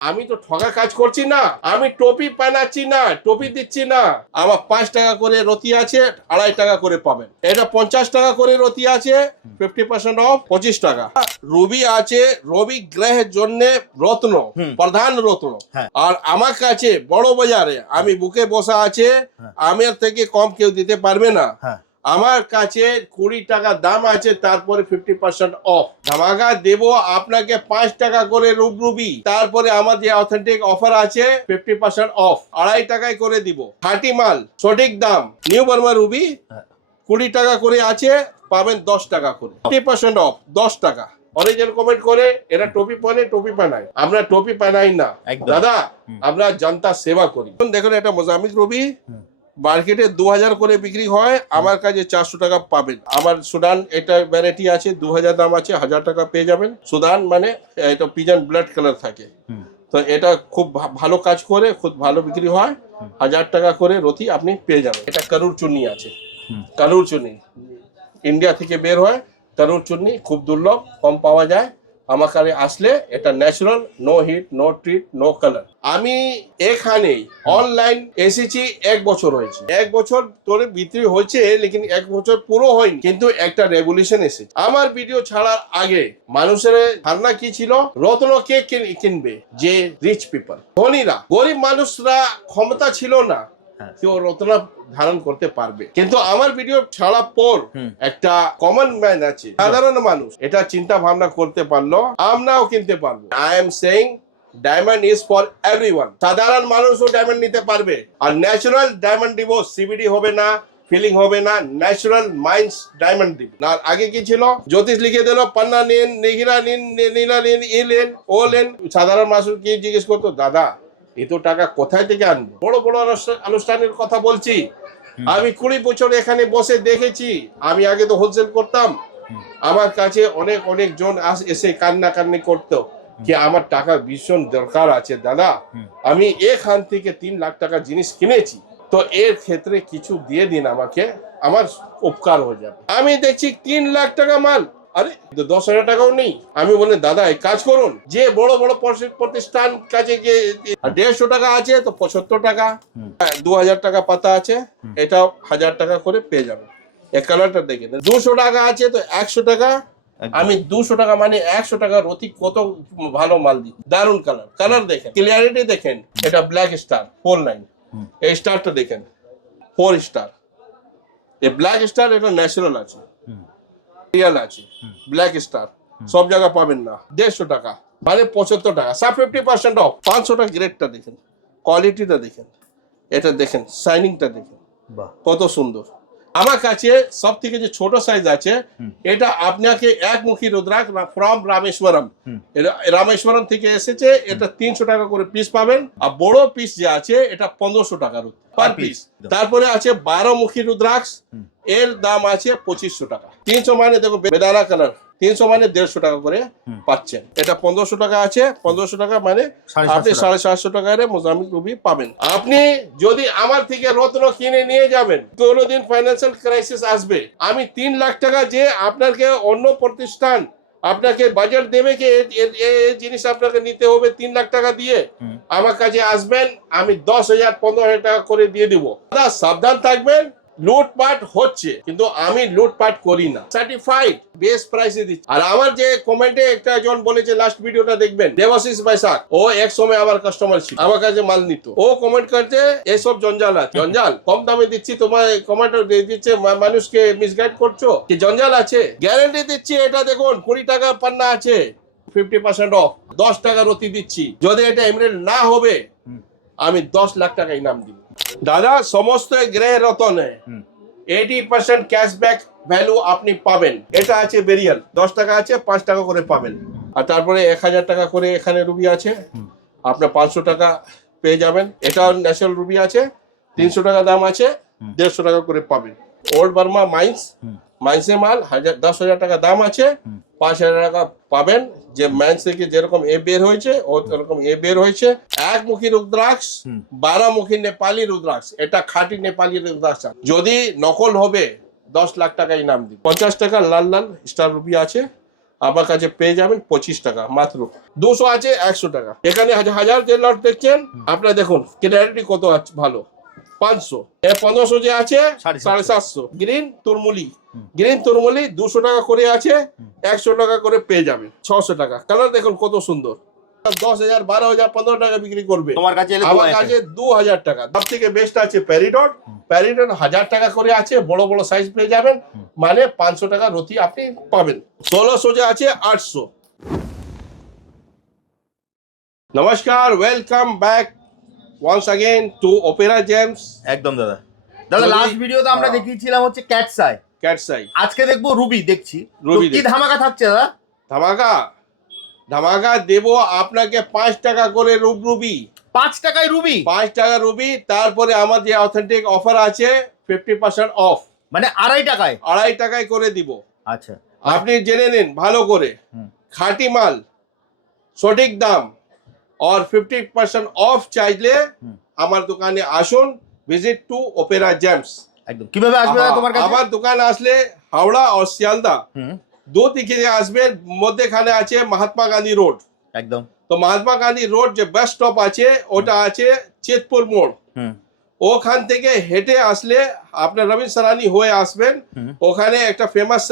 আমি তো ঠগা কাজ করছি না, আমি টপি বানাচ্ছি না, টপি দিচ্ছি না। আমার 5 টাকা করে রতি আছে, 2.5 টাকা করে পাবেন। এটা 50 টাকা করে রতি আছে, 50% অফ, 25 টাকা। রুবি আছে, রবি গ্রহের জন্য রত্ন, প্রধান রত্ন। আর আমার কাছে বড় বাজারে আমি বুকে বসা আছে, আমার থেকে কম কেউ দিতে পারবে না। আমার কাছে 20 টাকা দাম আছে, তারপরে 50% অফ ধামাকা দেব আপনাকে। 5 টাকা করে রুবি, তারপরে আমার যে অথেন্টিক অফার আছে 50% অফ, 2.5 টাকায় করে দিব। খাঁটি মাল, সঠিক দাম। নিউ বার্মা রুবি 20 টাকা করে আছে, পাবেন 10 টাকা করে, 50% অফ, 10 টাকা। অনেকজন কমেন্ট করে এরা টপি পরে, টপি বানায়। আমরা টপি বানাই না দাদা, আমরা জনতা সেবা করি। দেখুন এটা মোজাম্বিক রুবি, মার্কেটে 2000 করে বিক্রি হয়, আমার কাছে 400 টাকা পাবেন। আমার সুদান এটা ভ্যারাইটি আছে, 2000 দাম আছে, 1000 টাকা পেয়ে যাবেন। সুদান মানে এটা পিজন ব্লাড কালার থাকে, তো এটা খুব ভালো কাজ করে, খুব ভালো বিক্রি হয়। 1000 টাকা করে রতি আপনি পেয়ে যাবেন। এটা কারুর চুন্নি আছে, কারুর চুন্নি ইন্ডিয়া থেকে বের হয়। কারুর চুন্নি খুব দুর্লভ, কম পাওয়া যায়। আমার কাছে আসলে এটা natural, no heat, no treat, no colour. আমি এখানে অনলাইন এসেছি 1 বছর হয়েছে। 1 বছর ধরে বিক্রি হয়েছে, লেকিন 1 বছর পুরো হয়নি। কিন্তু একটা রেভলিউশন এসেছে। আমার ভিডিও ছাড়ার আগে মানুষের ধারণা কি ছিল, রত্ন কে কিনবে? যে রিচ পিপল, ধনীরা। গরিব মানুষরা ক্ষমতা ছিল না কেউ রত্ন ধারণ করতে পারবে। কিন্তু আমার ভিডিও ছাড়ার পর একটা কমন ম্যান আছে, সাধারণ মানুষ, এটা চিন্তা ভাবনা করতে পারলো, আমরাও কিনতে পারবো। I am saying diamond is for everyone. সাধারণ মানুষও ডায়মন্ড নিতে পারবে। আর ন্যাচারাল ডায়মন্ড দিব, সিবিডি হবে না, ফিলিং হবে না, ন্যাচারাল মাইন্স ডায়মন্ড দিব। আর আগে কি ছিল, জ্যোতিষ লিখে দিল, পান্না নিন, নিহিরা নিন, নীলা নিন, ই লেন, ও লেন। সাধারণ মানুষ কি জিজ্ঞেস করতো, দাদা এত টাকা কোথায় থেকে আনবো? বড় বড় অনুষ্ঠানের কথা বলছি, আমি 20 বছর এখানে বসে দেখেছি। আমি আগে তো হোলসেল করতাম, আমার কাছে অনেক জন এসে কান্নাকান্নি করতো যে আমার টাকা ভীষণ দরকার আছে দাদা, আমি এখান থেকে 3 লাখ টাকা জিনিস কিনেছি, তো এর ক্ষেত্রে কিছু দিয়ে দিন আমাকে, আমার উপকার হয়ে যাবে। আমি দেখছি 3 লাখ টাকা মাল, আরে 10,000 টাকাও নেই। আমি বলি দাদা এক কাজ করুন, যে বড় বড় প্রতিষ্ঠান কাছে যে 150 টাকা আছে, তো 75 টাকা, 2000 টাকা পাতা আছে, এটাও 1000 টাকা করে পেয়ে যাবেন। এই কালারটা দেখেন, 200 টাকা আছে তো 100 টাকা। আমি 200 টাকা মানে 100 টাকা রতি, কত ভালো মাল দিই। দারুন কালার, কালার দেখেন, ক্লিয়ারিটি দেখেন। এটা ব্ল্যাক স্টার 4 লাইন, এই স্টারটা দেখেন 4 স্টার। এই ব্ল্যাক স্টার এটা ন্যাচারাল আছে, রিয়াল আছে। ব্ল্যাক স্টার সব জায়গা পাবেন না। 150 টাকা মানে 75 টাকা, 50% অফ। 500 টাকা গ্রেডটা দেখেন, কোয়ালিটিটা দেখেন, এটা দেখেন, শাইনিংটা দেখেন কত সুন্দর। আমার কাছে সব থেকে যে ছোট সাইজ আছে, এটা আপনাকে একমুখী রুদ্রাক্ষ ফ্রম রামেশ্বরম, রামেশ্বরম থেকে এসেছে। এটা 300 টাকা করে পিস পাবেন। আর বড় পিস যে আছে এটা 1500 টাকা পার পিস। তারপরে আছে 12 মুখী রুদ্রাক্ষ, এর দাম আছে 2500 টাকা। 300 মানে দেখো বেদানা কালার, 300 মানে 150 টাকা করে পাচ্ছেন। এটা 1500 টাকা আছে, 1500 টাকা মানে আপনি 750 টাকায় মোজাম্বিক রুবি পাবেন। আপনি যদি আমার থেকে রত্ন কিনে নিয়ে যাবেন, কোনোদিন ফাইন্যান্সিয়াল ক্রাইসিস আসবে। আমি 3 লাখ টাকা যে আপনাকে অন্য প্রতিষ্ঠান আপনাকে বাজেট দেবে কি এই জিনিস আপনাকে নিতে হবে 3 লাখ টাকা দিয়ে, আমার কাছে আসবেন, আমি 10,000 15,000 টাকা করে দিয়ে দিব। সাবধান থাকবেন, লুটপাট হচ্ছে, কিন্তু আমি লুটপাট করি না, সার্টিফাইড বেস্ট প্রাইসে দিচ্ছি। আর আমার যে কমেন্টে একটা জন বলেছে, লাস্ট ভিডিওটা দেখবেন, দেবাশিস বৈশাখ, ও এক সময় আমার কাস্টমার ছিল, আমার কাছে মাল নিত। ও কমেন্ট করছে এসব জঞ্জাল আছে, জঞ্জাল কম দামে দিচ্ছি, তোমার কমেন্ট দিচ্ছে মানুষকে মিসগাইড করছো, কি জঞ্জাল আছে? গ্যারান্টি দিচ্ছি, এটা দেখুন 20 টাকা পান্না আছে, 50% অফ, 10 টাকা রতি দিচ্ছি। যদি এটা এমরেল্ড না হবে, আমি 10 লাখ টাকা ইনাম দিব। দাদা সমস্ত গ্রহ রত্নে 80% ক্যাশব্যাক ভ্যালু আপনি পাবেন। এটা আছে বেরিয়াল, 10 টাকা আছে, 5 টাকা করে পাবেন। আর তারপরে 1000 টাকা করে এখানে রুবি আছে, আপনার 500 টাকা পেয়ে যাবেন। এটা ন্যাচারাল রুবি আছে, 300 টাকা দাম আছে, 150 টাকা করে পাবেন। ওল্ড বার্মা মাইন্সে মাল 10,000 টাকা দাম আছে, 5,000 টাকা পাবেন। যে মাইন্স থেকে যেরকম এ বের হয়েছে, ওরকম এ বের হয়েছে। একমুখী রুদ্রাক্ষ, 12 মুখী নেপালি রুদ্রাক্ষ, এটা খাঁটি নেপালি রুদ্রাক্ষ। যদি নকল হবে 10 লাখ টাকা ইনাম দিই। 50 টাকা লাল লাল স্টার রুবি আছে, আমার কাছে পেয়ে যাবেন 25 টাকা মাত্র। 200 আছে 100 টাকা। এখানে হাজার যে লট দেখছেন আপনারা দেখুন ক্লিয়ারিটি কত আছে ভালো। 500 এর 1500 যে আছে 750। গ্রিন তুরমুলি 200 টাকা করে আছে, 100 টাকা করে পেয়ে যাবেন। 600 টাকা। কালার দেখুন কত সুন্দর। 10,000 12,000 15 টাকা বিক্রি করবে, তোমার কাছে আমার কাছে 2000 টাকা। সব থেকে বেস্ট আছে প্যারিডট 1000 টাকা করে আছে, বড় বড় সাইজ পেয়ে যাবেন, মানে 500 টাকা রতি আপনি পাবেন। 1600 যে আছে 800। নমস্কার, welcome back once again to Opera Gems. একদম দাদা লাস্ট ভিডিওতে আমরা দেখিয়েছিলাম হচ্ছে ক্যাটসাই, আজকে দেখবো রুবি। দেখছি রুবি কি ধামাকা থাকছে দাদা? ধামাকা দেব আপনাকে 5 টাকা করে রুবি। 5 টাকায় রুবি? 5 টাকা রুবি। তারপরে আমার যে অথেন্টিক অফার আছে 50% অফ, মানে 2.5 টাকায়। 2.5 টাকায় করে দিব। আচ্ছা, আপনি জেনে নিন ভালো করে, খাঁটি মাল, সঠিক দাম, और 50% অফ চাইলে আমার দোকানে আসুন। Visit to Opera Gems. একদম। কিভাবে আসবে তোমার কাছে? আমার দোকান আসলে হাওড়া আর শিয়ালদা দো দিকে আসবে, মধ্যখানে আছে মহাত্মা গান্ধী রোড। একদম। তো মহাত্মা গান্ধী রোড যে বাস স্টপ আছে ওটা আছে চেতপুর মোড়। ওখান থেকে হেঁটে আসলে আপনার রবীন সরানি হয়ে আসবেন, ওখানে একটা ফেমাস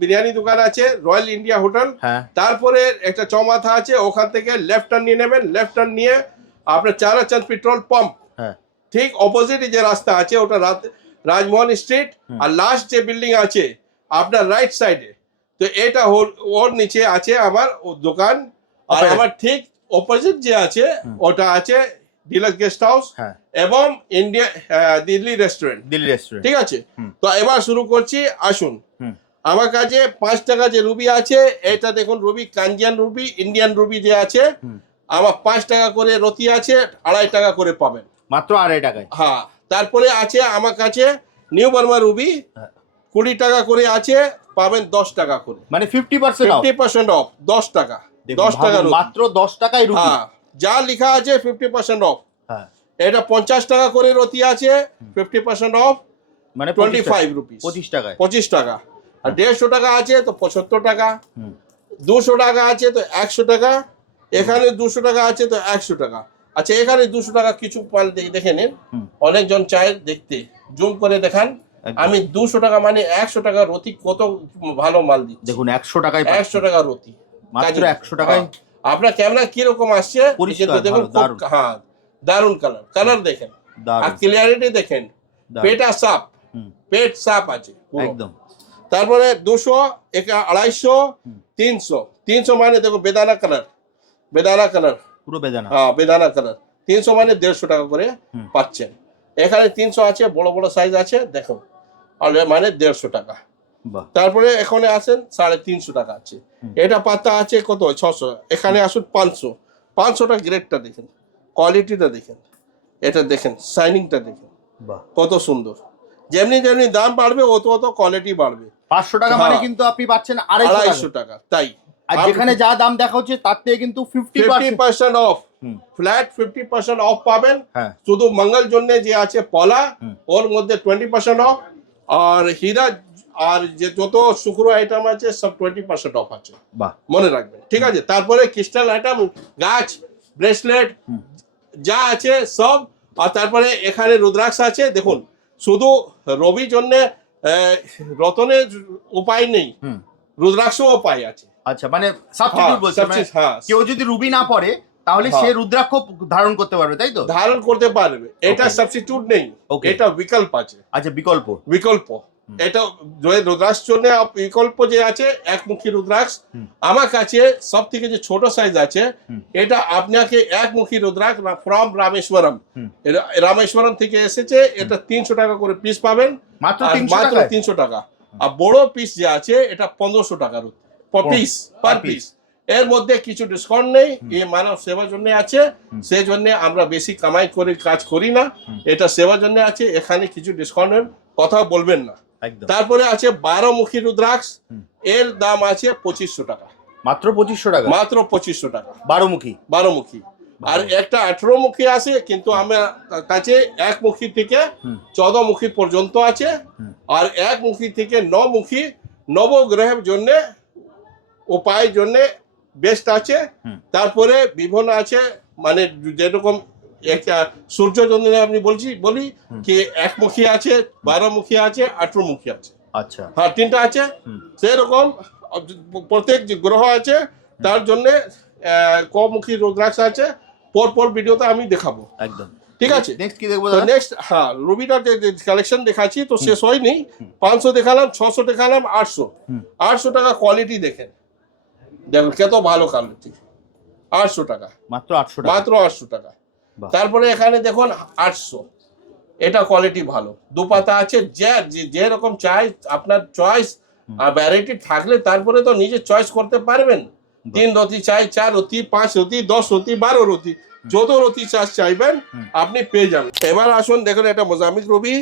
বিরিয়ানি দোকান আছে রয়্যাল ইন্ডিয়া হোটেল। তারপরে একটা চৌমাথা আছে, ওখান থেকে লেফট টার্ন নিয়ে নেবেন। লেফট টার্ন নিয়ে আপনার চারাচন্দ পেট্রোল পাম্প ঠিক অপোজিট যে রাস্তা আছে ওটা রাজমোহন স্ট্রিট। আর লাস্ট যে বিল্ডিং আছে আপনার রাইট সাইডে, তো এটা ওর নিচে আছে আমার দোকান। আর আমার ঠিক অপোজিট যে আছে ওটা আছে ডিলাক্স গেস্ট হাউস এবং ইন্ডিয়া দিল্লি রেস্টুরেন্ট। ঠিক আছে, তো এবার শুরু করছি, আসুন। আমার কাছে 5 টাকা যে রুবি আছে, এটা দেখুন রুবি, কাঞ্জিয়ান রুবি, ইন্ডিয়ান রুবি যে আছে, আমার 5 টাকা করে রতি আছে, 2.5 টাকা করে পাবেন মাত্র 2.5 টাকায়। হ্যাঁ, তারপরে আছে আমার কাছে নিউ বার্মা রুবি 20 টাকা করে আছে, পাবেন 10 টাকা করে, মানে 50% অফ। 10 টাকা, 10 টাকা মাত্র 10 টাকায় রুবি। হ্যাঁ, যা লেখা আছে 50% অফ। এটা 50 টাকা করে রতি আছে, 50% অফ, মানে 25 রুপিস। 25 টাকা। আর 150 টাকা আছে তো 75 টাকা, 200 টাকা আছে তো 100 টাকা, এখানে 200 টাকা আছে তো 100 টাকা। আচ্ছা, এখানে 200 টাকা কিছু পাল দেখে নিন, অনেকজন চায় দেখতে, জুম করে দেখান। আমি 200 টাকা মানে 100 টাকা রতি, কত ভালো মাল দিচ্ছি দেখুন। 100 টাকায় 100 টাকা রতি, মাত্র 100 টাকায়। আপনার ক্যামেরা কিরকম আসছে দেখুন। হ্যাঁ, দারুন কালার দেখেন, আর ক্লিয়ারিটি দেখেন, পেটা সাপ, পেট সাপ আছে একদম। তারপরে 200, 250, 300 মানে দেখো বেদানা কালার, পুরো বেদানা। হ্যাঁ, বেদানা কালার। 300 মানে 150 টাকা করে পাচ্ছেন। এখানে 300 আছে, বড় বড় সাইজ আছে, দেখো, আর মানে 150 টাকা। তারপরে এখানে আসেন 350 টাকা আছে। এটা পাতা আছে কত 600। এখানে আসুন 500টা গ্রেডটা দেখেন, কোয়ালিটিটা দেখেন, এটা দেখেন, শাইনিংটা দেখেন কত সুন্দর। যেমনি যেমনি দাম বাড়বে অত কোয়ালিটি বাড়বে। 500 টাকা মানে কিন্তু আপনি পাচ্ছেন 250 টাকা। তাই আর যেখানে যা দাম দেখা হচ্ছে তার থেকে কিন্তু 50% অফ, ফ্ল্যাট 50% অফ পাবেন। শুধু মঙ্গল জন্য যে আছে পলা, ওর মধ্যে 20% অফ, আর হীরা আর যে যত শুক্র আইটেম আছে সব 20% অফ আছে, মনে রাখবেন। ঠিক আছে, তারপরে ক্রিস্টাল আইটেম, গাছ, ব্রেসলেট যা আছে সব। আর তারপরে এখানে রুদ্রাক্ষ আছে, দেখুন, শুধু রবির জন্য রতনের উপায় নেই, রুদ্রাক্ষ উপায় আছে। আচ্ছা, মানে সাবস্টিটিউট বলছেন, কেউ যদি রুবি না পড়ে তাহলে সে রুদ্রাক্ষ ধারণ করতে পারবে, তাই তো? ধারণ করতে পারবে, এটা সাবস্টিটিউট নেই, এটা বিকল্প আছে। আচ্ছা, বিকল্প। এটা রুদ্রাক্ষ জন্য বিকল্প যে আছে একমুখী রুদ্রাক্ষ। আমার কাছে সব থেকে যে ছোট সাইজ আছে, এটা আপনাকে একমুখী রুদ্রাক্ষ ফ্রম রামেশ্বরম থেকে এসেছে। এটা 300 টাকা করে পিস পাবেন, মাত্র 300 টাকা। আর বড় পিস যে আছে এটা 1500 টাকা পিস, পার পিস। এর মধ্যে কিছু ডিসকাউন্ট নেই, এই মানব সেবার জন্য আছে, সেই জন্য আমরা বেশি কামাই করে কাজ করি না, এটা সেবার জন্য আছে। এখানে কিছু ডিসকাউন্টের কথা বলবেন না। তারপরে আছে 12মুখী রুদ্রাক্ষ, এর দাম আছে 2500 টাকা, মাত্র 2500 টাকা। 12মুখী। আর একটা 18মুখী আছে, কিন্তু আমার কাছে 1মুখী থেকে 14মুখী পর্যন্ত আছে। আর 1মুখী থেকে 9মুখী নবগ্রহের জন্য উপায় জন্য বেস্ট আছে। তারপরে বিভিন্ন আছে, মানে যেরকম একটা সূর্যচন্দ্র আমি বলি কি একমুখী আছে, 12মুখী আছে, 18মুখী আছে। আচ্ছা, হ্যাঁ, তিনটা আছে। সেরকম প্রত্যেক যে গ্রহ আছে তার জন্য কমুখী রুদ্রাক্ষ আছে, পরপর ভিডিওতে আমি দেখাবো একদম। ঠিক আছে। নেক্সট কি দেখবো তো দাদা? নেক্সট হ্যাঁ, রুবিটার যে কালেকশন দেখাচ্ছি তো শেষ হয়নি। 500 দেখালাম, 600 দেখালাম, 800 টাকা কোয়ালিটি দেখেন, দেখুন কত ভালো কোয়ালিটি। 800 টাকা, মাত্র 800 টাকা। মাত্র 800 টাকা। বাহ। তারপরে এখানে দেখুন 800, এটা কোয়ালিটি ভালো, দুপাতা আছে। যেরকম চাই আপনার চয়েস আর ভ্যারাইটি থাকলে তারপরে তো নিজে চয়েস করতে পারবেন। 3 রতি চাই, 4 রতি, 5 রতি, 10 রতি, 12 রতি, যত রতি চাইবেন আপনি পেয়ে যাবেন। এবার আসুন দেখুন, এটা মোজাম্বিক রুবি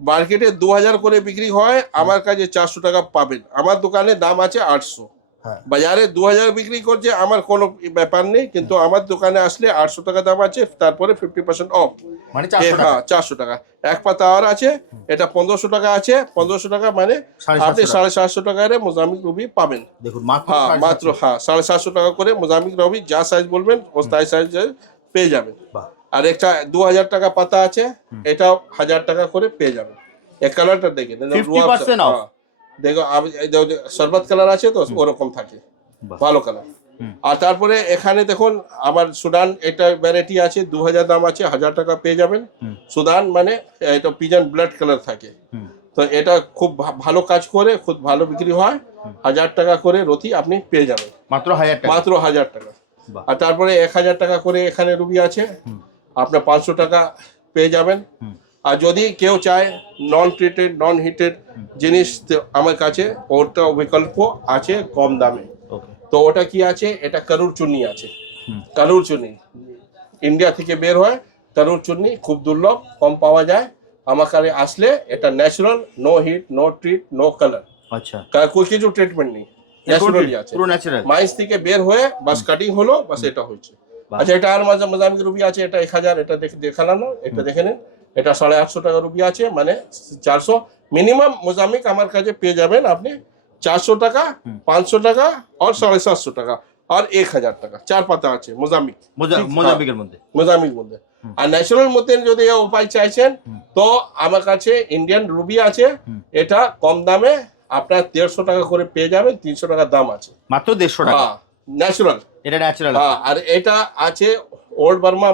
মার্কেটে 2000 করে বিক্রি হয়, আমার কাছে 400 টাকা পাবেন। আমার দোকানে দাম আছে 800, বাজারে 2000 বিক্রি করছে, আমার কোনো ব্যাপার নেই, কিন্তু আমার দোকানে আসলে 800 টাকা দাম আছে, তারপরে 50% অফ, মানে 400 টাকা। হ্যাঁ 400 টাকা। এক পাতা আর আছে, এটা 1500 টাকা আছে। 1500 টাকা মানে আপনি 750 টাকায় মোজাম্বিক রুবি পাবেন। দেখুন মাত্র হ্যাঁ মাত্র, হ্যাঁ 750 টাকা করে মোজাম্বিক রুবি, যা সাইজ বলবেন ও তাই সাইজ পেয়ে যাবেন। আর একটা 2000 টাকা পাতা আছে, এটাও 1000 টাকা করে পেয়ে যাবেন। এই কালারটা দেখেন, 50% অফ। দেখো শরবত কালার আছে তো ওরকম থাকে, ভালো কালার। আর তারপরে এখানে দেখুন আমার সুদান, এটা ভ্যারাইটি আছে, 2000 দাম আছে, 1000 টাকা পেয়ে যাবেন। সুদান মানে এটা পিজন ব্লাড কালার থাকে, তো এটা খুব ভালো কাজ করে, খুব ভালো বিক্রি হয়। 1000 টাকা করে রতি আপনি পেয়ে যাবেন, মাত্র 1000 টাকা। মাত্র 1000 টাকা। আর তারপরে 1000 টাকা করে এখানে রুবি আছে, আপনার 500 টাকা পেয়ে যাবেন। আর যদি কেউ চায় নন ট্রিটেড, নন হিটেড জিনিস, আমার কাছে ওটা বিকল্প আছে কম দামে। তো ওটা কি আছে, এটা কারুর চুন্নি আছে। কারুর চুন্নি ইন্ডিয়া থেকে বের হয়, কারুর চুন্নি খুব দুর্লভ, কম পাওয়া যায়। আমার কাছে আসলে এটা natural, no heat, no treat, no colour. আচ্ছা, কোনো কিছু ট্রিটমেন্ট নেই, ন্যাচারালি আছে, পুরো ন্যাচারাল। মাইন্স থেকে বের হয়ে বাস কাটিং হলো, বাস এটা হয়েছে। আচ্ছা, এটা আর মোজাম্বিক রুবি আছে, এটা 1000, এটা দেখালাম না, এটা দেখে নিন। এটা 850 টাকা রুপি আছে, মানে 400 মিনিমাম মোজাম্বিক আমার কাছে পেয়ে যাবেন আপনি। 400 টাকা, 500 টাকা আর 750 টাকা আর 1000 টাকা, 4 পাতা আছে মোজাম্বিক, মোজাম্বিকের মধ্যে। মোজাম্বিক মধ্যে। আর ন্যাচারাল মধ্যে যদি উপায় চাইছেন তো আমার কাছে ইন্ডিয়ান রুবি আছে, এটা কম দামে আপনার 150 টাকা করে পেয়ে যাবেন, 300 টাকা দাম আছে, মাত্র 150 টাকা। হ্যাঁ ন্যাচারাল, এটা ন্যাচারাল। হ্যাঁ। আর এটা আছে ওল্ড বার্মা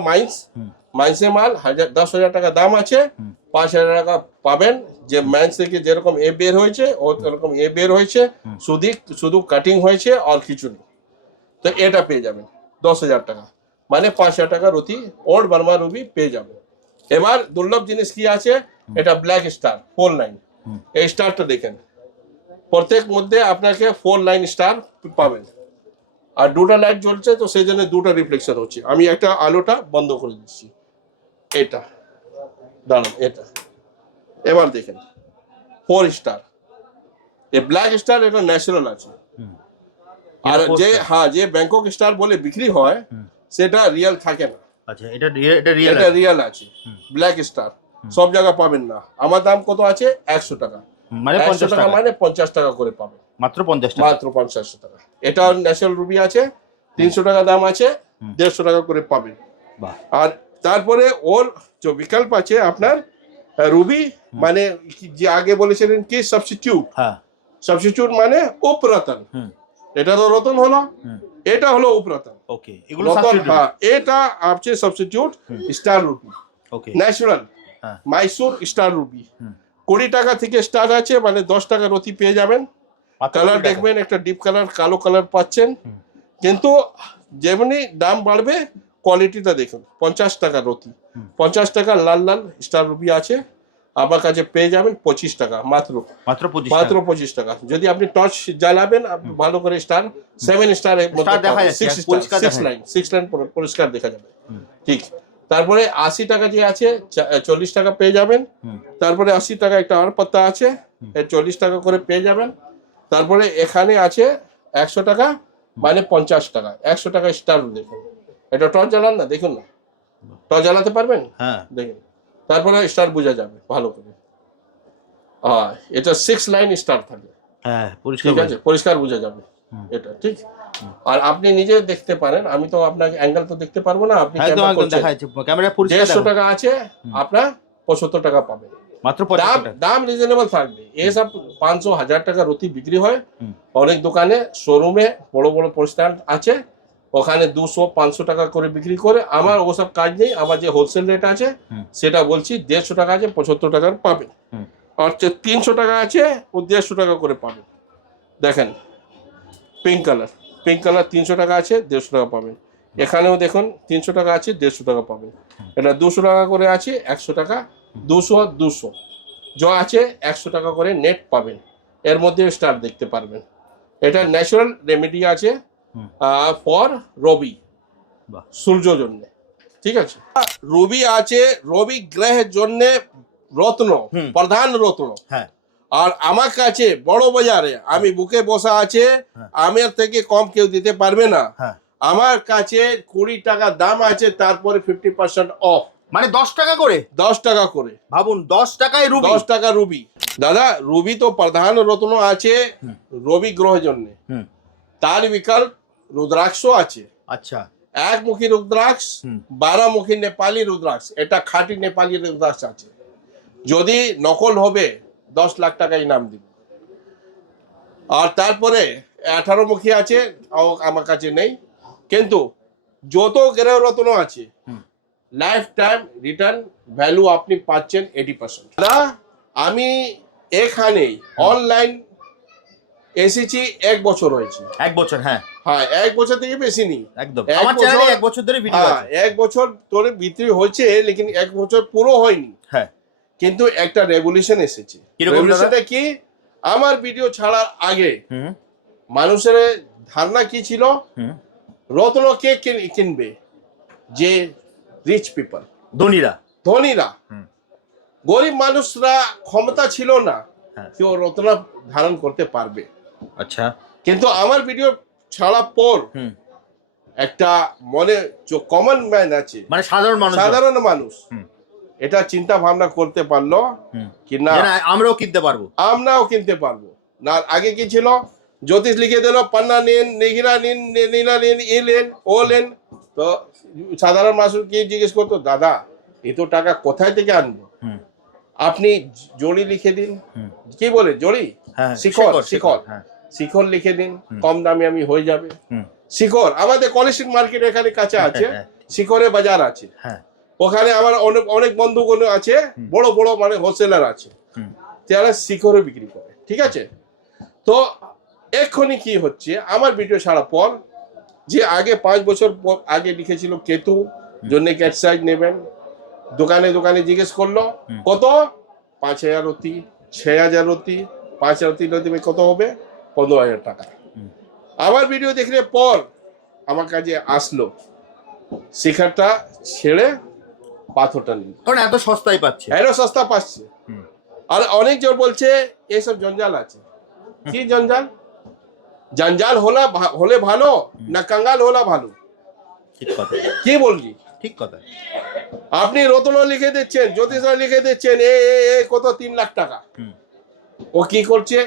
মাইন্সে মাল, 10,000 টাকা দাম আছে, 5000 টাকা পাবেন। যে মাইন্স থেকে যেরকম এ বের হয়েছে ওরকম এ বের হয়েছে, শুধু কাটিং হয়েছে আর কিছু নেই। তো এটা পেয়ে যাবেন 10,000 টাকা, মানে 5000 টাকা রতি ওল্ড বার্মা রুবি পেয়ে যাবেন। এবার দুর্লভ জিনিস কি আছে, এটা ব্ল্যাক স্টার 4 লাইন। এই স্টারটা দেখেন, প্রত্যেক মধ্যে আপনাকে 4 লাইন স্টার পাবেন। আর দুটা লাইট জ্বলছে, তো সেই জন্য দুটা রিফ্লেকশন হচ্ছে। আমি একটা আলোটা বন্ধ করে দিচ্ছি, এটা দাঁড়ান, এটা এবার দেখেন 4 স্টার। এই ব্ল্যাক স্টার এটা ন্যাচারাল আছে। আর যে ব্যাংকক স্টার বলে বিক্রি হয় সেটা রিয়েল থাকে না। আচ্ছা, এটা রিয়েল, এটা রিয়েল আছে। ব্ল্যাক স্টার সব জায়গায় পাবেন না। আমার দাম কত আছে, 100 টাকা, মানে 100 টাকা মানে 50 টাকা করে পাবেন, মাত্র 50 টাকা, মাত্র 50 টাকা। এটা ন্যাচারাল রুবি আছে, 300 টাকা দাম আছে, 150 টাকা করে পাবেন। আর তারপরে ওর যে বিকল্প আছে আপনার রুবি, মানে যে আগে বলেছিলেন কি সাবস্টিটিউট, সাবস্টিটিউট মানে উপরতন। এটা তো রতন হলো, এটা হলো উপরতন। ওকে, এগুলো রতন, সাবস্টিটিউট। হ্যাঁ এটা আছে সাবস্টিটিউট স্টার রুবি। ওকে, ন্যাচারাল মাইসুর স্টার রুবি 20 টাকা থেকে স্টার্ট আছে, মানে 10 টাকা রতি পেয়ে যাবেন। কালার দেখবেন, একটা ডিপ কালার, কালো কালার পাচ্ছেন। কিন্তু যেমনি দাম বাড়বে কোয়ালিটিটা দেখুন। 50 টাকা রতি, 50 টাকা লাল লাল স্টার রুবি আছে, আমার কাছে পেয়ে যাবেন 25 টাকা, মাত্র 25 টাকা। যদি আপনি টর্চ জ্বালাবেন ভালো করে, স্টার 7 স্টার, 6 লাইন পরিষ্কার দেখা যাবে, ঠিক। তারপরে 80 টাকা যে আছে, 40 টাকা পেয়ে যাবেন। তারপরে 80 টাকা একটা আর পাতা আছে, 40 টাকা করে পেয়ে যাবেন। তারপরে এখানে আছে 100 টাকা, মানে 50 টাকা, 100 টাকা স্টার দেখুন। এটা টর্চ জ্বালান না, দেখুন না, টর্চ জ্বালাতে পারবেন, দেখুন। তারপরে স্টার বোঝা যাবে ভালো করে। এটা 6 লাইন স্টার থাকে, ঠিক আছে, পরিষ্কার বোঝা যাবে। এটা ঠিক। আর আপনি নিজে দেখতে পারেন, আমি তো আপনাকে অ্যাঙ্গেল তো দেখতে পারবো না, আপনি ক্যামেরা পরিষ্কার 150 টাকা আছে, আপনার 75 টাকা পাবেন, মাত্র দাম 75 টাকা। দাম রিজনেবল থাকবে। এসব 500-1000 টাকা রুটি বিক্রি হয় অনেক দোকানে, শোরুমে বড় বড় প্রতিষ্ঠান আছে, ওখানে 200-500 টাকা করে বিক্রি করে। আমার ওসব কাজ নেই, আমার যে হোলসেল রেট আছে সেটা বলছি, 150 টাকা আছে 75 টাকার পাবেন, আর 300 টাকা আছে ও 150 টাকা করে পাবেন। দেখেন পিঙ্ক কালার 300 টাকা আছে 150 টাকা পাবেন। এখানেও দেখুন 300 টাকা আছে 150 টাকা পাবেন। এটা 200 টাকা করে আছে 100 টাকা, 200 যা আছে 100 টাকা করে নেট পাবেন। এর মধ্যে স্টার দেখতে পারবেন। এটা ন্যাচারাল রেমেডি আছে ফর রবি, সূর্য জন্য, ঠিক আছে। রবি আছে, রবি গ্রহের জন্য রত্ন, প্রধান রত্ন। হ্যাঁ, আর আমার কাছে বড় বাজারে আমি বুকে বসা আছে, আমার থেকে কম কেউ দিতে পারবে না। আমার কাছে 20 টাকা দাম আছে, তারপরে 50% অফ, মানে 10 টাকা করে, 10 টাকা করে। ভাবুন 10 টাকায় রুবি, 10 টাকা রুবি। দাদা রুবি তো প্রধান রত্ন আছে রবি গ্রহের জন্য, তার বিকল্প রুদ্রাক্ষ আছে। আচ্ছা, একমুখী রুদ্রাক্ষ, 12মুখী নেপালি রুদ্রাক্ষ, এটা খাঁটি নেপালি রুদ্রাক্ষ আছে। যদি নকল হবে 10 লাখ টাকা ইনাম দিব। আর তারপরে 18মুখী আছে, আমার কাছে নেই, কিন্তু যত গ্রহ রত্ন আছে লাইফ টাইম রিটার্ন ভ্যালু আপনি পাচ্ছেন 80%। দাদা আমি এখানে অনলাইন এসেছি 1 বছর হয়েছে। 1 বছর? হ্যাঁ, 1 বছর থেকে বেশি নেই একদম। আমার চ্যানেলে 1 বছর ধরে ভিডিও আছে। 1 বছর ধরে বিক্রি হয়েছে, লেকিন 1 বছর পুরো হয়নি। হ্যাঁ, কিন্তু একটা রেভলিউশন এসেছে। রেভলিউশনটা কি? আমার ভিডিও ছাড়ার আগে মানুষের ধারণা কি ছিল, রত্ন কে কিনবে? যে রিচ পিপল, ধনীরা। গরিব মানুষরা ক্ষমতা ছিল না কেউ রত্ন ধারণ করতে পারবে। আচ্ছা, কিন্তু আমার ভিডিও ছাড়া পর একটা মনে যে কমন ম্যান আছে, মানে সাধারণ মানুষ এটা চিন্তা ভাবনা করতে পারলো কি না আমরাও কিনতে পারবো। না আগে কি ছিল, জ্যোতিষ লিখে দিল পান্না নিন, নিগিরা নিন, নীলা নিন, ই লেন, ও লেন। তো সাধারণ মানুষ কি জিজ্ঞেস করতো, দাদা এত টাকা কোথায় থেকে আনবো? আপনি জড়ি লিখে দিন, কি বলে জড়ি, শিখর লিখে দিন, কম দামে আমি হয়ে যাবে। শিখর আমাদের কলেজ মার্কেট এখানে কাছে আছে, শিখরে বাজার আছে, ওখানে আমার অনেক বন্ধুগণ আছে, বড় বড় মানে হোলসেলার আছে, যারা শিখরে বিক্রি করে, ঠিক আছে। তো এক্ষুনি কি হচ্ছে, আমার ভিডিও ছাড়ার পর যে আগে 5 বছর আগে লিখেছিল কেতু জন্য ক্যাট সাইজ নেবেন, দোকানে দোকানে জিজ্ঞেস করলো কত, 5000 রতি, 6000 রতি, 5000 রতি কত হবে, 15000 টাকা। আমার ভিডিও দেখলে পর আমার কাছে আসলো, শিখারটা ছেড়ে পাথরটা নিল, কারণ এত সস্তায় পাচ্ছে, এত সস্তা পাচ্ছে। আর অনেকজন বলছে এসব জঞ্জাল আছে। কি জঞ্জাল? জঞ্জাল হলে ভালো না কাঙ্গাল হলা ভালো? ঠিক কথা, কি বললি? ঠিক কথা। আপনি রত্ন লিখে দিচ্ছেন, জ্যোতিষরা লিখে দিচ্ছেন এ কত 3 লাখ টাকা, ও কি করছে,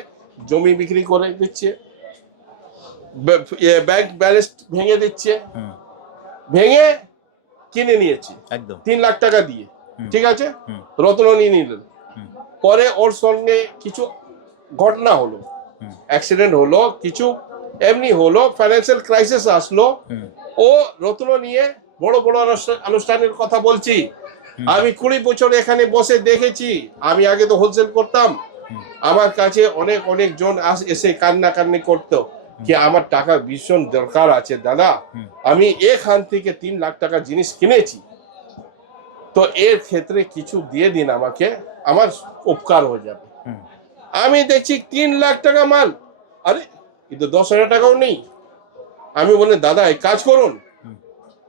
জমি বিক্রি করে দিচ্ছে, ব্যাংক ব্যালেন্স ভেঙে দিচ্ছে, ভেঙে কিনে নিয়েছে একদম 3 লাখ টাকা দিয়ে, ঠিক আছে, রত্ন নিয়ে নিলেন। পরে ওর সঙ্গে কিছু ঘটনা হলো, অ্যাক্সিডেন্ট হলো, কিছু এমনি হলো, ফাইন্যান্সিয়াল ক্রাইসিস আসলো, ও রত্ন নিয়ে বড় বড় অনুষ্ঠানের কথা বলছি। আমি 20 বছর এখানে বসে দেখেছি। আমি আগে তো হোলসেল করতাম, আমার কাছে অনেক জন এসে কান্নাকান্নি করতো কি আমার টাকা ভীষণ দরকার আছে দাদা, আমি এখান থেকে 3 লাখ টাকা জিনিস কিনেছি, তো এর ক্ষেত্রে কিছু দিয়ে দিন আমাকে, আমার উপকার হয়ে যাবে। আমি দেখছি 3 লাখ টাকা মাল, আরে কিন্তু 10,000 টাকাও নেই। আমি বলি দাদা এই কাজ করুন,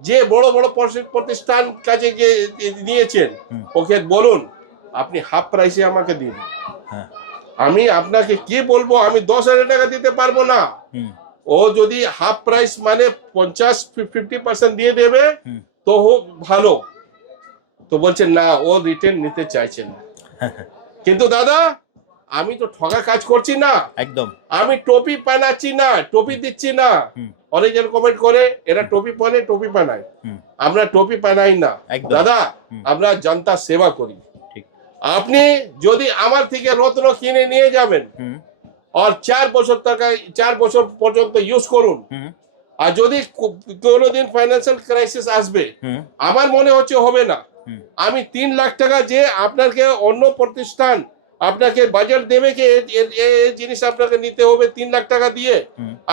যে বড় বড় প্রতিষ্ঠান কাছে নিয়েছেন ওকে বলুন আপনি হাফ প্রাইসে আমাকে দিন। আমি আপনাকে কি বলবো, আমি 10,000 টাকা দিতে পারবো না। ও যদি হাফ প্রাইস মানে 50% দিয়ে দেবে তো ভালো। তো বলছে না, ও রিটেন নিতে চাইছে না। কিন্তু দাদা আমি তো ঠগা কাজ করছি না, একদম আমি টপি বানাচ্ছি না, টপি দিচ্ছি না। অনেকজন কমেন্ট করে এরা টপি পরে টপি বানায়, আমরা টপি বানাই না একদম। দাদা, আমরা জনতা সেবা করি। ঠিক। আপনি যদি আমার থেকে রত্ন কিনে নিয়ে যাবেন আর 4 বছর টাকা 4 বছর পর্যন্ত ইউজ করুন, আর যদি কোনোদিন ফাইন্যান্সিয়াল ক্রাইসিস আসবে, আমার মনে হচ্ছে হবে না, আমি 3 লাখ টাকা যে আপনাকে অন্য প্রতিষ্ঠান আপনাকে বাজেট দেবে কি এই জিনিস আপনাকে নিতে হবে 3 লাখ টাকা দিয়ে,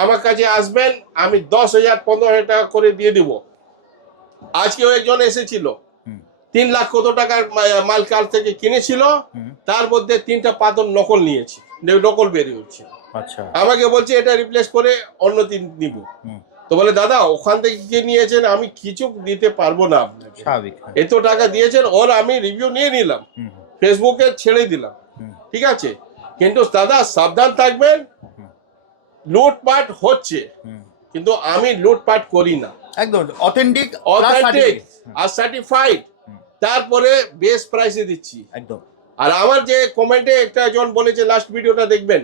আমার কাছে আসবেন, আমি 10,000 15,000 টাকা করে দিয়ে দিব। আজকেও একজন এসেছিল 3 লাখ কত টাকার মাল কার থেকে কিনেছিল, তার মধ্যে 3টা পাতন নকল নিয়েছে, নকল বেরিয়ে হচ্ছে। আচ্ছা, আমাকে বলছে এটা রিপ্লেস করে অন্য 3 নিব। তো বলে দাদা ওখান থেকে কি নিয়েছেন, আমি কিছু দিতে পারবো না আপনাকে, স্বাভাবিক। এত টাকা দিয়েছেন, ওর আমি রিভিউ নিয়ে নিলাম, ফেসবুকে ছেড়ে দিলাম, ঠিক আছে। কিন্তু দাদা সাবধান থাকবেন, লুটপাট হচ্ছে, কিন্তু আমি লুটপাট করি না, একদম অথেন্টিক আর সার্টিফাইড, তারপরে বেস্ট প্রাইসে দিচ্ছি একদম। আর আমার যে কমেন্টে একটা জন বলেছে, লাস্ট ভিডিওটা দেখবেন,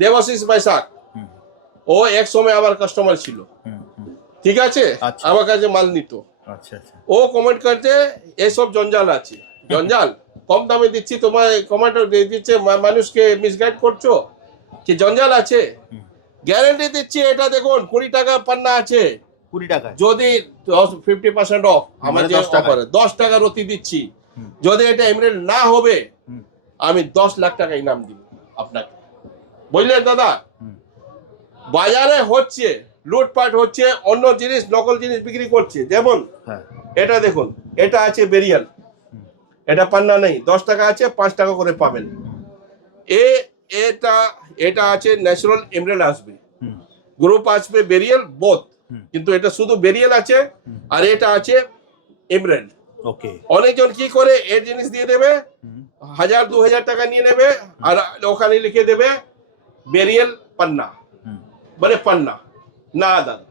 দেবাশিস বৈশাখ, ও এক সময় আমার কাস্টমার ছিল, ঠিক আছে, আমার কাছে মাল নিত। আচ্ছা আচ্ছা। ও কমেন্ট করছে এসব জঞ্জাল আছে, জঞ্জাল কম দামে দিচ্ছি, তোমার কমেন্ট দিচ্ছে মানুষকে মিসগাইড করছো, কি জঞ্জাল আছে? গ্যারান্টি দিচ্ছি, এটা দেখুন 20 টাকা পান্না আছে, 20 টাকা, যদি 50% অফ, আমার যে অফারে 10 টাকা রতি দিচ্ছি, যদি এটা এমরেল না হবে আমি 10 লাখ টাকা ইনাম দিব আপনাকে, বুঝলেন দাদা। বাজারে হচ্ছে লুটপাট হচ্ছে, অন্য জিনিস নকল জিনিস বিক্রি করছে, যেমন এটা দেখুন, এটা আছে বেরিয়াল, এটা পান্না নেই, 10 টাকা আছে, 5 টাকা করে পাবেন। এটা আছে ন্যাচারাল এমরেল আসবে, গ্রুপ আসবে বেরিয়াল বোথ, কিন্তু এটা শুধু বেরিয়াল আছে আর এটা আছে এমরেল। ওকে। অনেকজন কি করে এই জিনিস দিয়ে দেবে, 1000-2000 টাকা নিয়ে নেবে আর ওখানে লিখে দেবে বেরিয়াল পান্না, মানে পান্না না দাদা,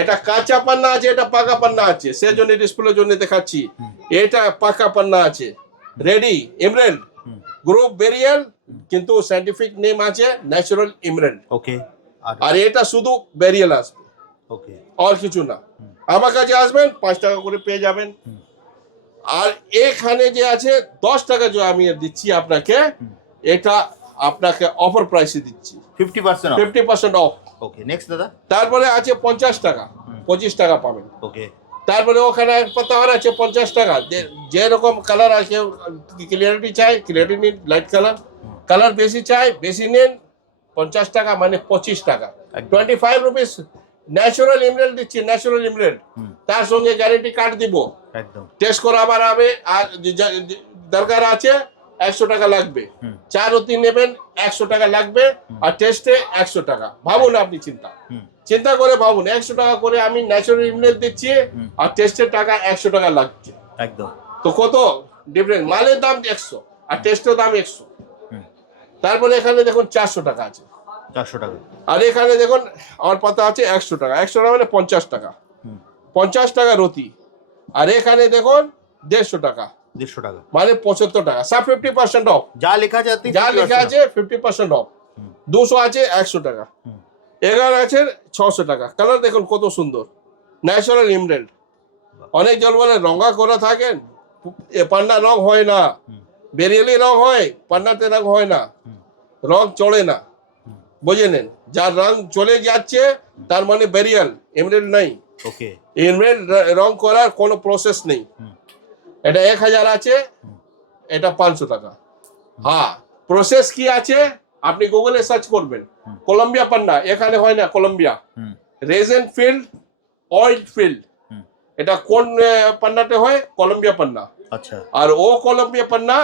এটা কাঁচা পান্না আছে, এটা পাকা পান্না আছে, সেজন্য ডিসপ্লের জন্য দেখাচ্ছি, এটা পাকা পান্না আছে, রেডি এমরেল গ্রুপ বেরিয়াল, কিন্তু সাইন্টিফিক নেম আছে ন্যাচারাল এমরেল। ওকে। আর এটা শুধু বেরিয়াল আসবে, ওকে, আর কিছু না। আমার কাছে আসবেন, 5 টাকা করে পেয়ে যাবেন। আর এখানে যে আছে 10 টাকা যে আমি দিচ্ছি আপনাকে, এটা আপনাকে অফার প্রাইসে দিচ্ছি, 50% অফ। ওকে, নেক্সট দাদা। তারপরে আছে 50 টাকা, 25 টাকা পাবেন। ওকে। তারপরে ওখানে পাতাওয়ার আছে 50 টাকা, যেরকম কালার আছে, ক্লিয়ারিটি চাই ক্লিয়ারিটি নিন, লাইট কালার, কালার বেশি চাই বেশি নিন, 50 টাকা মানে 25 টাকা, 25 রুপিস ন্যাচারাল এমরেল দিচ্ছি, ন্যাচারাল এমরেল, তার সঙ্গে গ্যারেন্টি কার্ড দিব, একদম টেস্ট করা আবার হবে, আর দরকার আছে 100 টাকা লাগবে, 4 রতি নেবেন 100 টাকা লাগবে, আর টেস্টে 100 টাকা। ভাবুন, আপনি চিন্তা করে ভাবুন, 100 টাকা করে আমি ন্যাচারাল এমরেল দিচ্ছি আর টেস্টের টাকা 100 টাকা লাগছে, একদম। তো কত ডিফারেন্স, মালের দাম 100 আর টেস্টের দাম 100। তারপরে এখানে দেখুন 400 টাকা আছে, 400 টাকা, আর এখানে দেখুন আমার পাতা আছে 100 টাকা, 100 টাকা মানে 50 টাকা, 50 টাকা রতি, আর এখানে দেখুন 150 টাকা, 150 টাকা মানে 75 টাকা, সব 50% অফ, যা লেখা আছে 50% অফ। 200 আছে 100 টাকা, 11 আছে 600 টাকা। কালার দেখুন কত সুন্দর, ন্যাচারাল এমরেল্ড। অনেক জন বলে রঙা করা থাকেন, পান্না রং হয় না, বেরিয়ালি রং হয়, পান্নাতে রং হয় না, রং চলে না, বুঝে নেন। যার রং চলে যাচ্ছে তার মানে বেরিয়াল, এমরেল্ড নাই। ওকে। এমরেল্ড রং করার কোনো প্রসেস নেই। এটা 1000 আছে, এটা 500 টাকা। হ্যাঁ, প্রসেস কি আছে আপনি গুগলে সার্চ করবেন, কলম্বিয়া পান্না, এখানে হয় না কলম্বিয়া, রেজেন ফিল্ড, অয়েল ফিল্ড, এটা কোন পান্নাতে হয়, কলম্বিয়া পান্না। আচ্ছা। আর ও কলম্বিয়া পান্না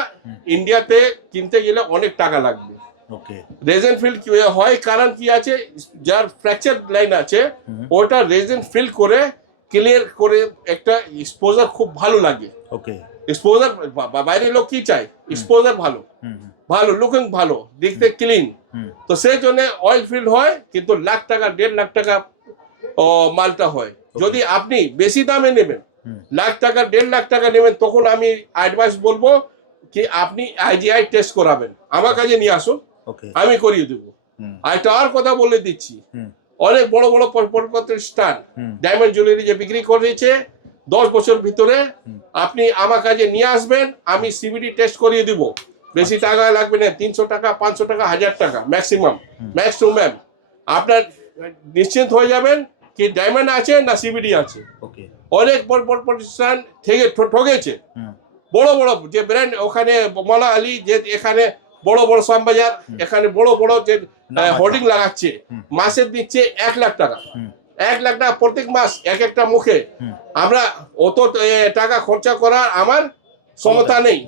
ইন্ডিয়াতে কিনতে গেলে অনেক টাকা লাগবে। ওকে। রেজেন ফিল্ড কি হয়, কারণ কি আছে, যার ফ্র্যাকচার লাইন আছে ওটা রেজেন ফিল করে ক্লিয়ার করে একটা এক্সপোজার খুব ভালো লাগে। ওকে। এক্সপোজার বাইরের লোক কি চায়, এক্সপোজার ভালো, ভালো লুকিং ভালো, দেখতে ক্লিন, তো সেই জন্য অয়েল ফিল্ড হয়, কিন্তু লাখ টাকা 1.5 লাখ টাকা মালটা হয়। যদি আপনি বেশি দামে নেবেন, লাখ টাকা 1.5 লাখ টাকা নেবেন, তখন আমি অ্যাডভাইস বলবো কি আপনি আইজিআই টেস্ট করাবেন, আমার কাছে নিয়ে আসুন, ওকে আমি করিয়ে দেবো। আর একটা আর কথা বলে দিচ্ছি, অনেক বড় বড় প্রতিষ্ঠান ডায়মন্ড জুয়েলারি যে বিক্রি করেছে 10 বছর ভিতরে আপনি আমার কাছে নিয়ে আসবেন, আমি সিবিডি টেস্ট করিয়ে দিব। বেশি টাকা লাগবে না, 300 টাকা 500 টাকা 1000 টাকা ম্যাক্সিমাম ম্যাক্সিমাম। আপনার নিশ্চিন্ত হয়ে যাবেন কি ডায়মন্ড আছে না সিবিডি আছে। অনেক বড় বড় প্রতিষ্ঠান থেকে ঠকেছে, বড় বড় যে ব্র্যান্ড ওখানে মোলা আলী যে এখানে বড় বড় শ্যামবাজার এখানে বড় বড় যে হোর্ডিং লাগাচ্ছে, মাসে দিচ্ছে 1 লাখ টাকা, 1 লাখ টাকা প্রত্যেক মাস এক একটা মুখে। আমরা অত টাকা খরচা করার আমার ক্ষমতা নেই,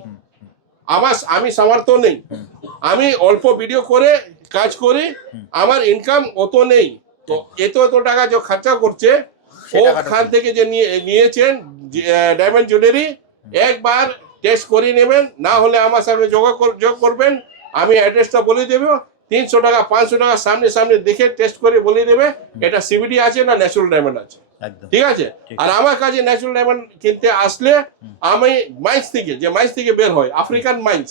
আমি সামর্থ্য নেই। আমি অল্প ভিডিও করে কাজ করি, আমার ইনকাম অত নেই। তো এত টাকা যে খরচা করছে ওখান থেকে যে নিয়েছেন ডায়মন্ড জুয়েলারি, একবার টেস্ট করে নেবেন, না হলে আমার সামনে যোগ করবেন। আমি অ্যাড্রেসটা বলে দেবো, 300 টাকা 500 টাকা সামনে সামনে দেখে টেস্ট করে বলে দেবে এটা সিবিডি আছে না ন্যাচারাল ডায়মন্ড আছে। ঠিক আছে। আর আমার কাছে ন্যাচারাল ডায়মন্ড কিনতে আসলে আমি মাইন্স থেকে বের হয়, আফ্রিকান মাইন্স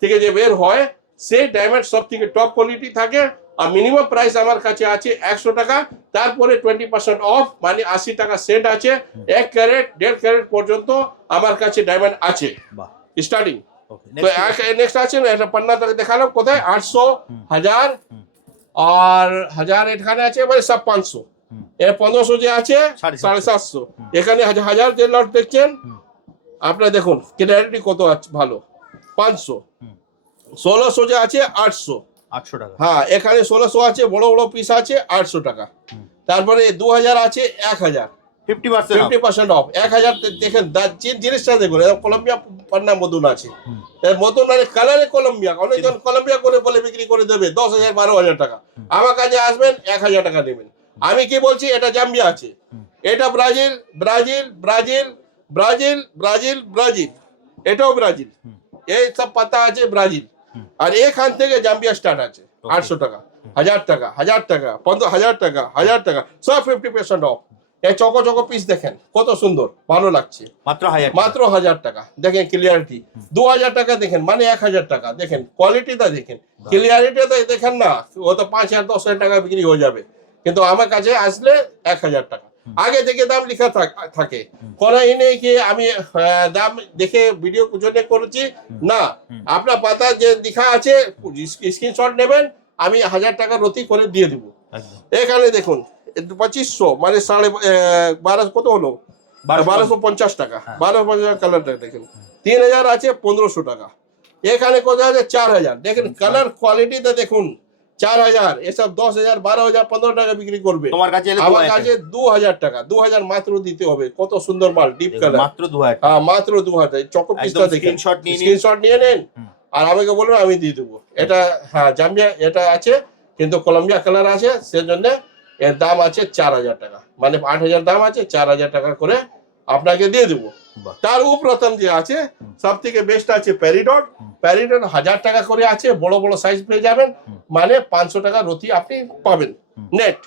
থেকে যে বের হয় সেই ডায়মন্ড সব থেকে টপ কোয়ালিটি থাকে। আর মিনিমাম প্রাইস আমার কাছে আছে 100 টাকা, তারপরে 20% অফ, মানে 80 টাকা সেট আছে। 1 ক্যারেট 1.5 ক্যারেট পর্যন্ত আমার কাছে ডায়মন্ড আছে স্টার্টিং। তো নেক্সট আছে এটা পান্নাটাকে দেখালাম, কোথায় 800 1000 আর 1000 এখানে আছে, মানে সব 500। এর 1500 যে আছে 750। এখানে 1000 যে লট দেখছেন আপনারা দেখুন ক্লিয়ারিটি কত ভালো, 500। 1600 যে আছে 800 টাকা। হ্যাঁ এখানে 1600 আছে, বড় বড় পিস আছে 800 টাকা। তারপরে 2000 আছে 1000, 50% অফ। 1000 দেখেন জিনিসটা দেখুন, কলম্বিয়া পান্না মধুন আছে, মধুন মানে কালারে কলম্বিয়া। অনেকজন কলম্বিয়া করে বলে বিক্রি করে দেবে 10,000 12,000 টাকা। আমার কাছে আসবেন 1000 টাকা নেবেন। আমি কি বলছি, এটা জাম্বিয়া আছে, এটা Brazil Brazil Brazil Brazil Brazil Brazil, এটাও ব্রাজিল, এই সব পাতা আছে ব্রাজিল। আর এখান থেকে জাম্বিয়া স্টার্ট আছে 800 টাকা 1000 টাকা 1000 টাকা 15,000 টাকা 1000 টাকা, সব 50% অফ। এই চকো চকো পিস দেখেন কত সুন্দর, ভালো লাগছে, মাত্র 1000 টাকা। দেখেন ক্লিয়ারিটি 2000 টাকা দেখেন, মানে 1000 টাকা দেখেন, কোয়ালিটিটা দেখেন, ক্লিয়ারিটিটা দেখেন না, ও তো 5,000 10,000 টাকা বিক্রি হয়ে যাবে, কিন্তু আমার কাছে আসলে 1000 টাকা। আগে থেকে দাম লেখা থাকে, কোনো নেই কি আমি দাম দেখে ভিডিও জন্য করেছি না। আপনার পাতা যে লেখা আছে স্ক্রিনশট নেবেন, আমি 1000 টাকা রতি করে দিয়ে দিব। এখানে দেখুন 2500 মানে 12.5 কত হলো, 1250 টাকা, 1250 কালারটা দেখেন। 3000 আছে 1500 টাকা। এখানে কত আছে 4000, দেখেন কালার কোয়ালিটিটা দেখুন, 4000 এসব 10,000 12,000 15 টাকা বিক্রি করবে। আমার কাছে 2000 টাকা, 2000 মাত্র দিতে হবে। কত সুন্দর মাল, ডিপ কালার, মাত্র 2000। হ্যাঁ মাত্র 2000। চকো পিসটা দেখেন, স্ক্রিনশট নিয়ে নেন আর আমাকে বলুন, আমি দিয়ে দেবো। এটা হ্যাঁ জাম্বিয়া এটা আছে, কিন্তু কলম্বিয়া কালার আছে, সেজন্য এর দাম আছে 4000 টাকা, মানে 8000 দাম আছে, 4000 টাকা করে আপনাকে দিয়ে দেবো। তার উপরতন যে আছে সব থেকে বেস্ট আছে প্যারিডট। 1000 টাকা করে আছে, বড় বড় সাইজ পেয়ে যাবেন, মানে 500 টাকা রতি আপনি পাবেন নেট।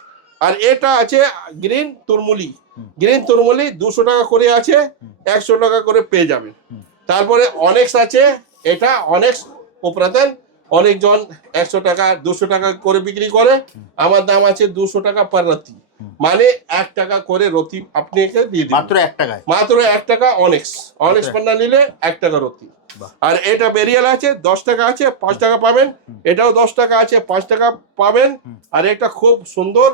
আর এটা আছে গ্রিন তুরমুলি, 200 টাকা করে আছে, 100 টাকা করে পেয়ে যাবেন। তারপরে অনেক্স আছে, এটা অনেক্স উপরতন, অনেকজন 100 টাকা 200 টাকা করে বিক্রি করে, আমার দাম আছে 200 টাকা পার রতি, মানে 1 টাকা করে রতি আপনি দিয়ে দিন, মাত্র 1 টাকা। অনেক্স পান্না নিলে 1 টাকা রতি। আর এটা বেরিয়াল আছে 10 টাকা আছে, 5 টাকা পাবেন। এটাও 10 টাকা আছে, 5 টাকা পাবেন। আর একটা খুব সুন্দর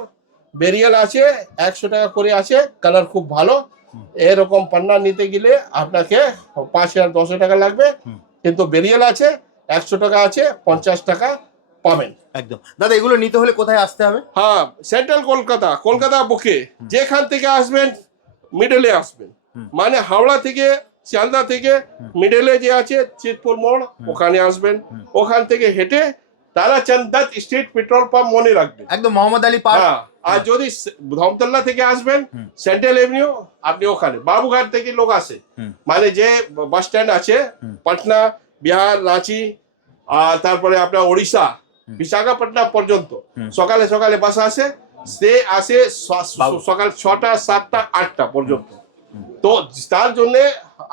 বেরিয়াল আছে 100 টাকা করে আছে, কালার খুব ভালো। এরকম পান্না নিতে গেলে আপনাকে 5,000 10,000 টাকা লাগবে, কিন্তু বেরিয়াল আছে 100 টাকা আছে, 50 টাকা পাবেন। একদম দাদা, এগুলো নিতে হলে কোথায় আসতে হবে? হ্যাঁ সেন্ট্রাল কলকাতা বুকে, যেখান থেকে আসবেন মিডলে আসবেন, মানে হাওড়া থেকে শিয়ালদা থেকে মিডলে যে আছে চিতপুর মোড়, ওখানে আসবেন। ওখান থেকে হেঁটে তারাচন্দ স্ট্রিট পেট্রোল পাম্প মনে রাখবেন, একদম মোহাম্মদ আলী পার্ক। আর যদি ধমতলা থেকে আসবেন সেন্ট্রাল এভিনিউ, আপনি ওখানে বাবুঘাট থেকে লোক আসে, মানে যে বাস স্ট্যান্ড আছে পাটনা, বিহার, রাঁচি, আর তারপরে আপনার ওড়িশা, বিশাখাপট্টনম পর্যন্ত সকালে সকালে বাস আসে, সে আসে সকাল 6টা 7টা 8টা পর্যন্ত। তো তার জন্য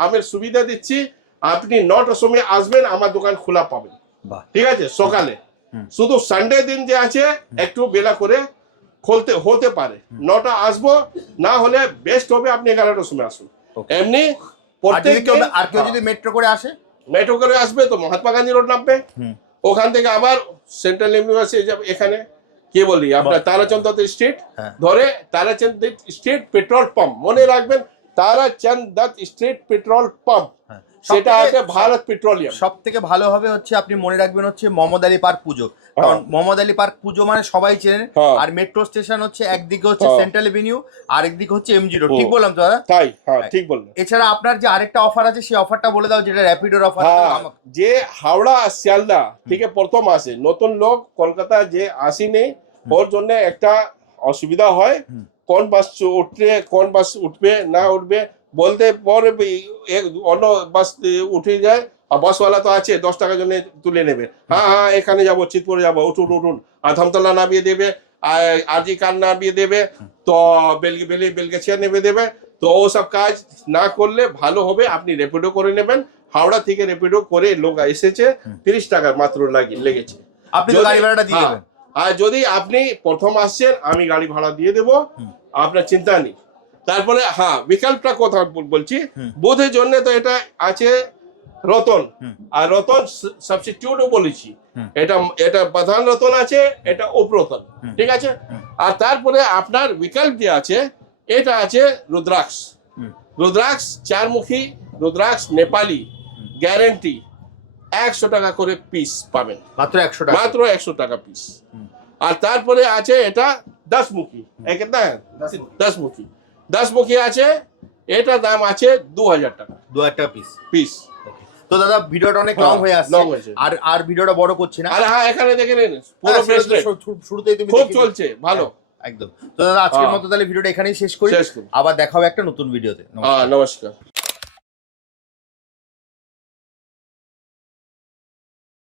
আমি সুবিধা দিচ্ছি, আপনি 9টার সময় আসবেন, আমার দোকান খোলা পাবেন। ঠিক আছে, সকালে শুধু সানডে দিন যে আছে একটু বেলা করে খুলতে হতে পারে, 9টা আসবো, না হলে বেস্ট হবে আপনি 11টার সময় আসুন। এমনি আর কেউ যদি মেট্রো করে আসে, মেট্রো করে আসবে তো মহাত্মা গান্ধী রোড নামবে, ওখান থেকে আবার সেন্ট্রাল ইউনিভার্সিটি যাবে, এখানে কি বলি আপনার তারাচন্দ দত্ত স্ট্রিট ধরে Tarachand Dutta street petrol pump, মনে রাখবেন Tarachand Dutta street petrol pump, সেটা আছে ভারত পেট্রোলিয়াম। সব থেকে ভালো হবে হচ্ছে আপনি মনে রাখবেন হচ্ছে মোহাম্মদ আলী পার্ক পুজো, কারণ মোহাম্মদ আলী পার্ক পুজো মানে সবাই চেনেন। আর মেট্রো স্টেশন হচ্ছে একদিকে হচ্ছে সেন্ট্রাল এভিনিউ, আর একদিকে হচ্ছে এমজি রোড, ঠিক বললাম তো দাদা? তাই, হ্যাঁ ঠিক বললেন। এছাড়া আপনার যে আরেকটা অফার আছে সেই অফারটা বলে দাও, যেটা র্যাপিডোর অফার। যে হাওড়া শিয়ালদা থেকে প্রথম আসে নতুন লোক, কলকাতা যে আসেনি, ওর জন্য একটা অসুবিধা হয়, কোন বাস উঠবে কোন বাস উঠবে না উঠবে বলতে পরে অন্য বাস উঠে যায়, আর বাসওয়ালা তো আছে 10 টাকার জন্য তুলে নেবে, হ্যাঁ এখানে যাবো চিতপুরে যাবো, উঠুন, আর ধামতলা নামিয়ে দেবে, আর আজি কান নামিয়ে দেবে, তো বেলগেছিয়া নেমে দেবে। তো ওসব কাজ না করলে ভালো হবে, আপনি র্যাপিডো করে নেবেন। হাওড়া থেকে র্যাপিডো করে লোক এসেছে, 30 টাকা মাত্র লেগেছে, আপনি তো গাড়ি ভাড়াটা দিয়ে দেবেন। আর যদি আপনি প্রথম আসছেন আমি গাড়ি ভাড়া দিয়ে দেবো, আপনার চিন্তা নেই। তারপরে হ্যাঁ বিকল্পটা কথা বলছি, বোধের জন্য তো এটা আছে রতন, আর রতন সাবস্টিটিউটও বলেছি, এটা প্রধান রতন আছে, এটা উপরতন, ঠিক আছে। আর তারপরে আপনার বিকল্প যে আছে এটা আছে রুদ্রাক্ষ, রুদ্রাক্ষ 4মুখী, রুদ্রাক্ষ নেপালি, গ্যারেন্টি 100 টাকা করে পিস পাবেন, মাত্র 100 টাকা, মাত্র 100 টাকা পিস। আর তারপরে আছে এটা 10মুখী, কিতনা 10মুখী আছে, এটা দাম আছে 2000 টাকা, 2000 টাকা পিস। তো দাদা ভিডিওটা অনেক লং হয়ে আসছে, আর ভিডিওটা বড় করছি না। আর হ্যাঁ এখানে দেখে নিন পুরো ব্রেসলেট শুরুতেই তুমি খুব চলছে ভালো একদম। তো দাদা আজকের মতো তাহলে ভিডিওটা এখানেই শেষ করি, আবার দেখা হবে একটা নতুন ভিডিওতে। নমস্কার।